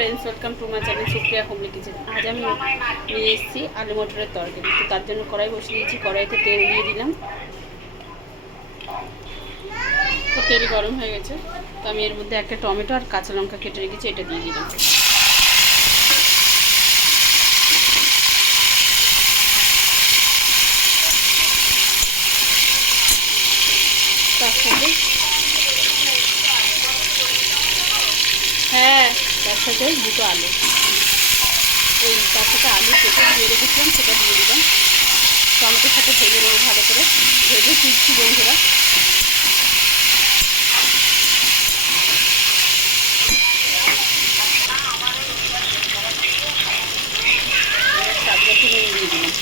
Friends, welcome to my channel Supriya homely kitchen. আজ আমি নিয়ে এসেছি আলু মটরের তরকারি। তো তার জন্য কড়াই বসিয়ে দিয়েছি, কড়াইতে তেল দিয়ে দিলাম। তো তেল গরম হয়ে গেছে, তো আমি এর মধ্যে একটা টমেটো আর কাঁচা লঙ্কা কেটে রেখেছি, এটা দিয়ে দিলাম। তার সাথে তার সাথে দুটো আলু, তার সাথে আলু কেটে দিয়ে রেখেছিলাম, সেটা দিয়ে দিলাম। টমেটোর সাথে ভেজে নেবো ভালো করে, ভেজে ফিরছি বন্ধুরা। স্বাদ মতো নুন দিয়ে দিলাম।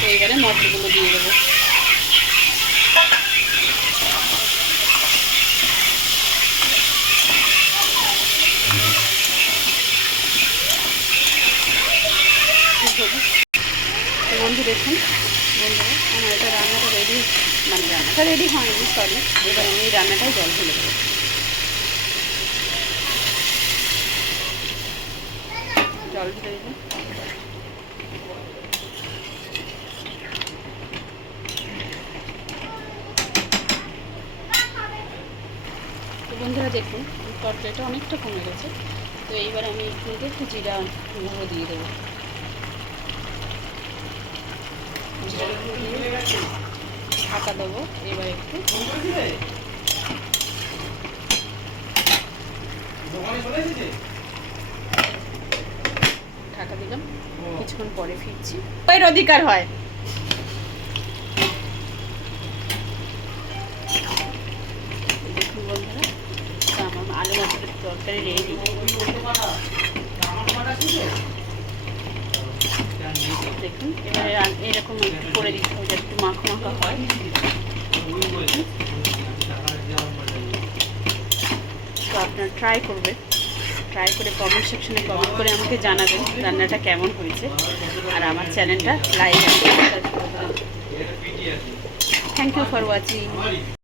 তো এবারে মটরগুলো দিয়ে দেবো। তো বন্ধু দেখুন, বন্ধুরা আমার এটা রান্নাটা রেডি, মানে রান্নাটা রেডি হয়নি, সরি। এবার আমি এই রান্নাটায় জল ঢেলে দেবো। জল ঢেলে দিলাম। তো বন্ধুরা দেখুন, তরকারিটা অনেকটা কমে গেছে। তো এইবার আমি একটু জিরা গুঁড়ো দিয়ে দেবো। জিরা গুঁড়ো দিয়ে ঢাকা দেবো। এবার একটু ঢাকা দিলাম, কিছুক্ষণ পরে ফিরছি। এর অধিকার হয়। দেখুন বন্ধুরা, আমার আলু মটরের তরকারি রেডি। দেখুন, এবারে এরকম একটু করে দিতে হবে, একটু মাখো মাখা হয়। তো আপনারা ট্রাই করবেন, ট্রাই করে কমেন্ট সেকশনে কমেন্ট করে আমাকে জানাবেন রান্নাটা কেমন হয়েছে। আর আমার চ্যানেলটা লাইক আর সাবস্ক্রাইব করে দেবেন। Thank you for watching.